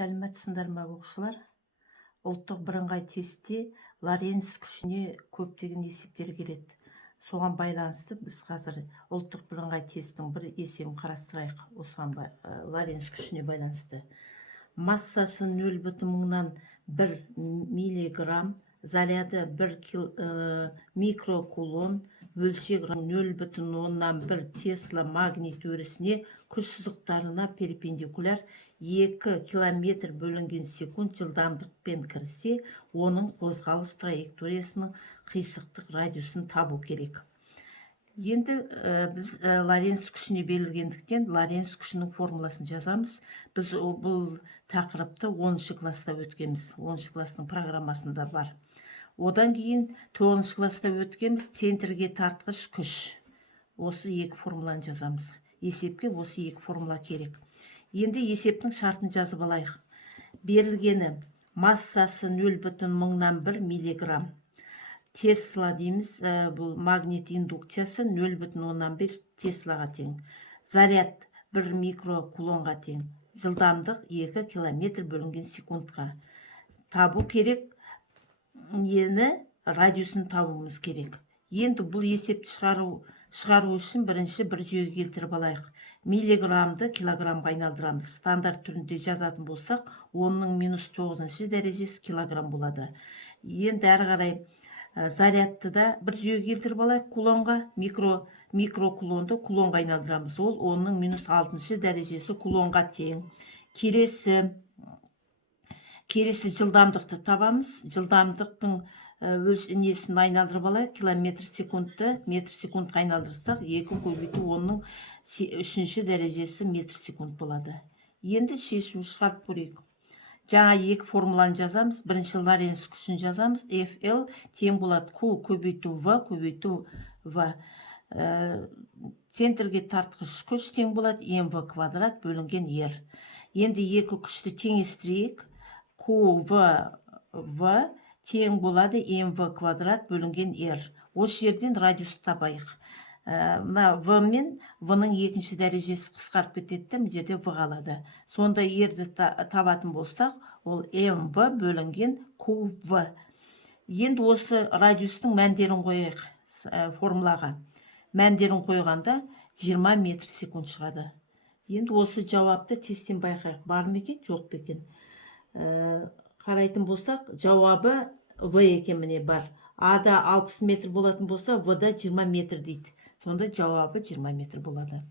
Сәлеметсіңдер ме оқушылар? Ұлттық бірыңғай тестте Лоренц күшіне көптеген есептер келеді. Соған байланысты біз қазір ұлттық бірыңғай тесттің бір есебін қарастырайық. Осыған Лоренц күшіне байланысты. Массасы 0,1 миллиграмм, заряды 1 микрокулон, бөлшегі 0,1 тесла магнит өрісіне күш сызықтарына перпендикуляр 2 километр бөлінген секунд жылдамдықпен кірсе, оның қозғалыс траекториясының қисықтық радиусын табу керек. Енді біз Лоренц күшіне берілгендіктен Лоренц күшінің формуласын жазамыз. Біз бұл тақырыпты 10-шы класста өткенбіз. 10-шы кластың программасында бар. Одан кейін 9-шы класста өткенбіз центрге тартқыш күш. Осы екі формуланы жазамыз. Есепке осы екі формула керек. Енді есептің шартын жазып алайық. Берілгені массасы 0,1 миллиграмм. Тесла дейміз, бұл магнит индукциясы 0,1 теслаға тең. Заряд 1 микрокулонға тең. Жылдамдық 2 километр бөлінген секундқа. Табу керек, ені радиусын табуымыз керек. Енді бұл есепті шығару үшін бірінші бір жүйеге келтіріп алайық. Миллиграммды килограммға айналдырамыз. Стандарт түрінде жазатын болсақ, оның -9 дәрежесі килограмм болады. Енді әрі қарай зарядты да бір жүйеге келтіріп алайық. Кулонға, микрокулонды кулонға айналдырамыз. Ол оның -6 дәрежесі кулонға тең. Келесі жылдамдықты табамыз. Жылдамдықтың өз несін айналдырып алайық. Километр секундты метр секундқа айналдырсақ, 2 көбейту оның 3 дәрежесі метр секунд болады. Енді шешу шығарып көрейік. Жаңа екі формуланы жазамыз. Бірінші Лоренц күшін жазамыз. FL тең болады Q көбейту V көбейту V. Центрге тартқыш күш тең болады mv квадрат бөлінген r. Енді екі күшті теңестірейік. QV тең болады mv квадрат бөлінген r. Осы жерден радиусты табайық. Мына V мен V-ның екінші дәрежесі қысқарып кетеді, мына жерде V қалады. Сонда R-ді табатын болсақ, ол mv бөлінген QV. Енді осы радиустың мәндерін қойайық формулаға. Мәндерін қойғанда 20 метр секунд шығады. Енді осы жауапты тесттен байқайық. Бар ма екен, жоқ па екен? Қарайтын болсақ, жауабы V екен, міне бар. А-да 60 метр болатын болса, В-да 20 метр дейді. Сонда жауабы 20 метр болады.